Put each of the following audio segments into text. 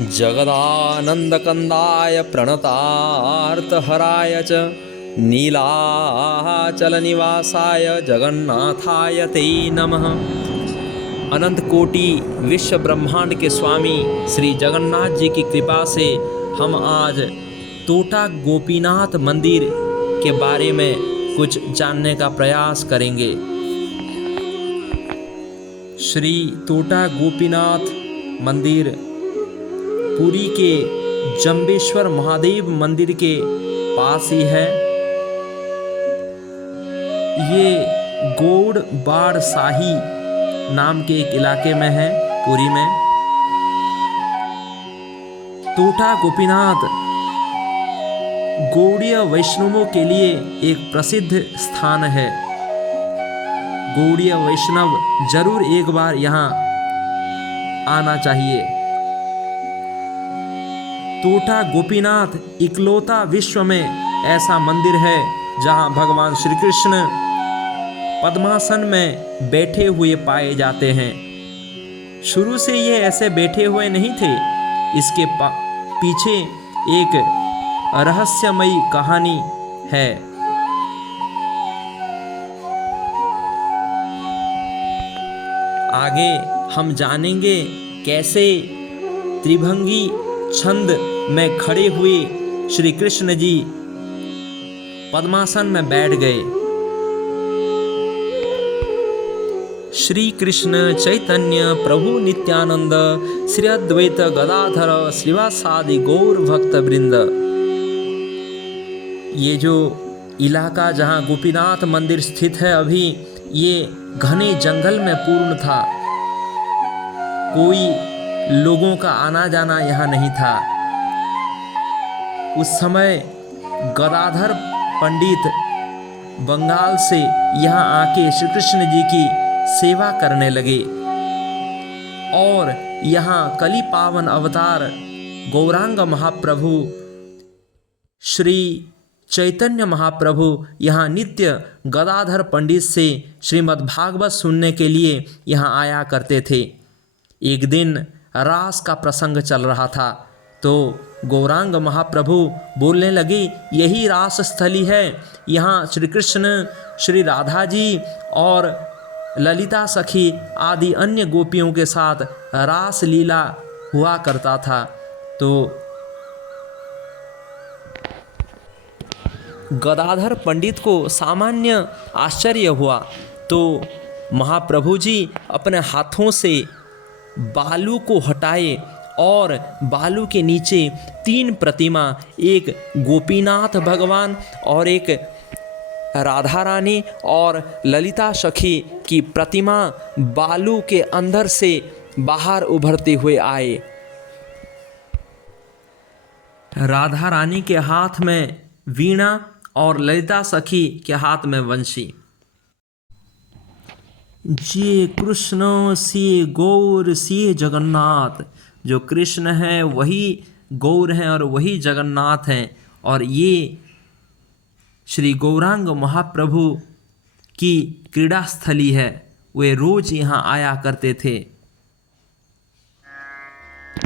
जगदानन्दकन्दाय प्रणतार्तहराय च नीलाचलनिवासाय जगन्नाथाय ते नमः। अनंत कोटि विश्व ब्रह्मांड के स्वामी श्री जगन्नाथ जी की कृपा से हम आज टोटा गोपीनाथ मंदिर के बारे में कुछ जानने का प्रयास करेंगे। श्री टोटा गोपीनाथ मंदिर पुरी के जंबेश्वर महादेव मंदिर के पास ही है। ये गौड़ बाड़ शाही नाम के एक इलाके में है, पुरी में। टोटा गोपीनाथ गौड़ीय वैष्णवों के लिए एक प्रसिद्ध स्थान है। गौड़ीय वैष्णव जरूर एक बार यहाँ आना चाहिए। टोटा गोपीनाथ इकलौता विश्व में ऐसा मंदिर है जहाँ भगवान श्री कृष्ण पद्मासन में बैठे हुए पाए जाते हैं। शुरू से ये ऐसे बैठे हुए नहीं थे। इसके पीछे एक रहस्यमयी कहानी है। आगे हम जानेंगे कैसे त्रिभंगी छंद में खड़े हुए श्री कृष्ण जी पद्मासन में बैठ गए। श्री कृष्ण चैतन्य प्रभु नित्यानंद श्री अद्वैत गदाधर श्रीवासादि गौर भक्त वृंद। ये जो इलाका जहाँ गोपीनाथ मंदिर स्थित है अभी, ये घने जंगल में पूर्ण था। कोई लोगों का आना जाना यहाँ नहीं था। उस समय गदाधर पंडित बंगाल से यहाँ आके श्री कृष्ण जी की सेवा करने लगे और यहाँ कली पावन अवतार गौरांग महाप्रभु श्री चैतन्य महाप्रभु यहाँ नित्य गदाधर पंडित से श्रीमद् भागवत सुनने के लिए यहाँ आया करते थे। एक दिन रास का प्रसंग चल रहा था तो गौरांग महाप्रभु बोलने लगे, यही रास स्थली है। यहाँ श्री कृष्ण, श्री राधा जी और ललिता सखी आदि अन्य गोपियों के साथ रास लीला हुआ करता था। तो गदाधर पंडित को सामान्य आश्चर्य हुआ तो महाप्रभु जी अपने हाथों से बालू को हटाए और बालू के नीचे 3 प्रतिमा, एक गोपीनाथ भगवान और एक राधा रानी और ललिता सखी की प्रतिमा बालू के अंदर से बाहर उभरते हुए आए। राधा रानी के हाथ में वीणा और ललिता सखी के हाथ में वंशी। जे कृष्ण सिए गौर सिए जगन्नाथ। जो कृष्ण है वही गौर हैं और वही जगन्नाथ हैं। और ये श्री गौरांग महाप्रभु की क्रीड़ा स्थली है। वे रोज यहाँ आया करते थे।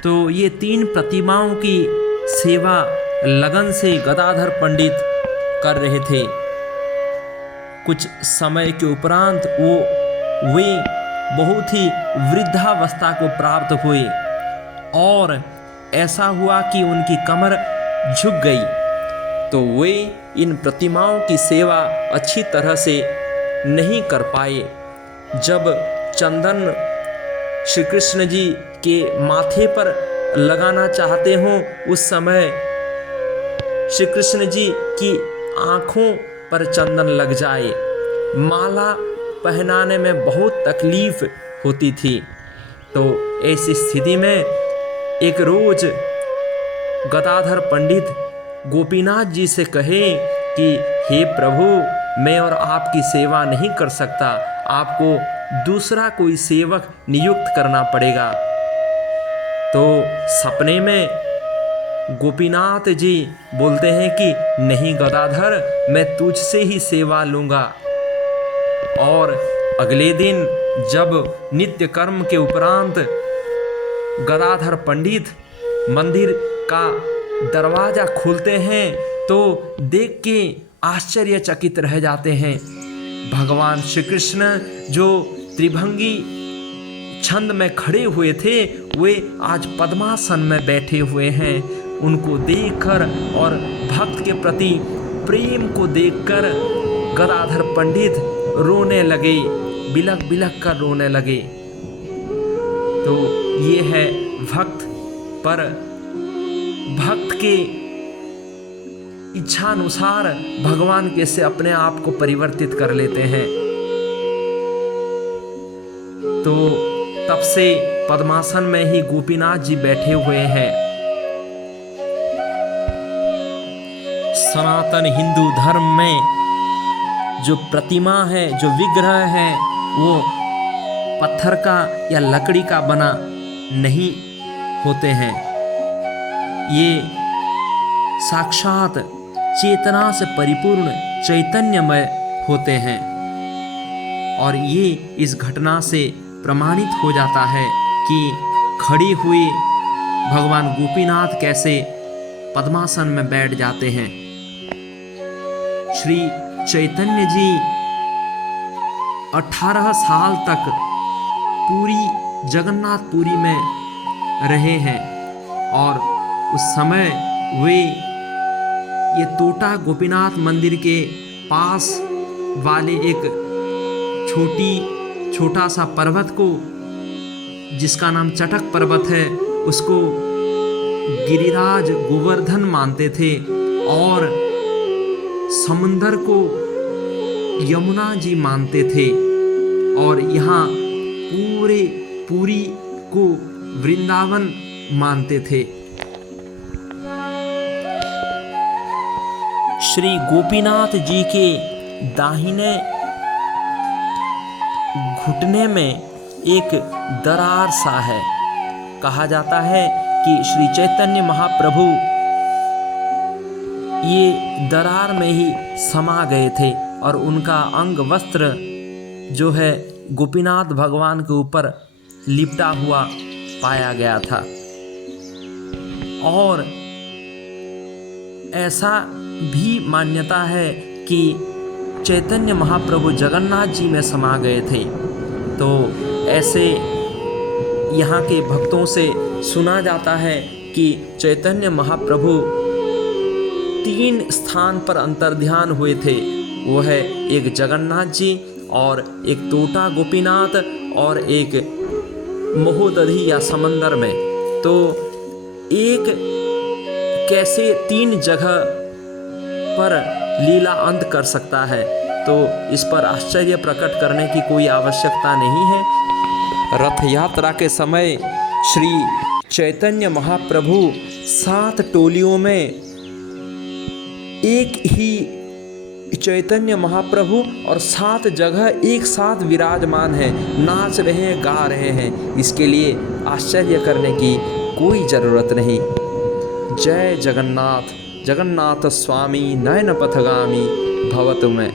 तो ये 3 प्रतिमाओं की सेवा लगन से गदाधर पंडित कर रहे थे। कुछ समय के उपरांत वे बहुत ही वृद्धावस्था को प्राप्त हुए और ऐसा हुआ कि उनकी कमर झुक गई। तो वे इन प्रतिमाओं की सेवा अच्छी तरह से नहीं कर पाए। जब चंदन श्री कृष्ण जी के माथे पर लगाना चाहते हों, उस समय श्री कृष्ण जी की आँखों पर चंदन लग जाए। माला पहनाने में बहुत तकलीफ होती थी। तो ऐसी स्थिति में एक रोज गदाधर पंडित गोपीनाथ जी से कहे कि हे प्रभु, मैं और आपकी सेवा नहीं कर सकता, आपको दूसरा कोई सेवक नियुक्त करना पड़ेगा। तो सपने में गोपीनाथ जी बोलते हैं कि नहीं गदाधर, मैं तुझसे ही सेवा लूँगा। और अगले दिन जब नित्य कर्म के उपरांत गदाधर पंडित मंदिर का दरवाजा खोलते हैं तो देख के आश्चर्यचकित रह जाते हैं। भगवान श्री कृष्ण जो त्रिभंगी छंद में खड़े हुए थे वे आज पद्मासन में बैठे हुए हैं। उनको देखकर और भक्त के प्रति प्रेम को देखकर गदाधर पंडित रोने लगे, बिलख बिलख कर रोने लगे। तो ये है भक्त, पर भक्त के इच्छानुसार भगवान कैसे अपने आप को परिवर्तित कर लेते हैं। तो तब से पद्मासन में ही गोपीनाथ जी बैठे हुए हैं। सनातन हिंदू धर्म में जो प्रतिमा है, जो विग्रह है, वो पत्थर का या लकड़ी का बना नहीं होते हैं। ये साक्षात चेतना से परिपूर्ण चैतन्यमय होते हैं। और ये इस घटना से प्रमाणित हो जाता है कि खड़ी हुई भगवान गोपीनाथ कैसे पद्मासन में बैठ जाते हैं। श्री चैतन्य जी 18 साल तक पूरी जगन्नाथपुरी में रहे हैं और उस समय वे ये टोटा गोपीनाथ मंदिर के पास वाले एक छोटा सा पर्वत को, जिसका नाम चटक पर्वत है, उसको गिरिराज गोवर्धन मानते थे और समुंदर को यमुना जी मानते थे और यहाँ पूरी को वृंदावन मानते थे। श्री गोपीनाथ जी के दाहिने घुटने में एक दरार सा है। कहा जाता है कि श्री चैतन्य महाप्रभु ये दरार में ही समा गए थे और उनका अंग वस्त्र जो है गोपीनाथ भगवान के ऊपर लिपटा हुआ पाया गया था। और ऐसा भी मान्यता है कि चैतन्य महाप्रभु जगन्नाथ जी में समा गए थे। तो ऐसे यहाँ के भक्तों से सुना जाता है कि चैतन्य महाप्रभु 3 स्थान पर अंतर्ध्यान हुए थे। वो है एक जगन्नाथ जी और एक टोटा गोपीनाथ और एक महोदधि या समंदर में। तो एक कैसे 3 जगह पर लीला अंत कर सकता है, तो इस पर आश्चर्य प्रकट करने की कोई आवश्यकता नहीं है। रथ यात्रा के समय श्री चैतन्य महाप्रभु 7 टोलियों में एक ही चैतन्य महाप्रभु और 7 जगह एक साथ विराजमान है, नाच रहे हैं, गा रहे हैं। इसके लिए आश्चर्य करने की कोई ज़रूरत नहीं। जय जगन्नाथ, जगन्नाथ स्वामी नयन पथगामी भवतु में।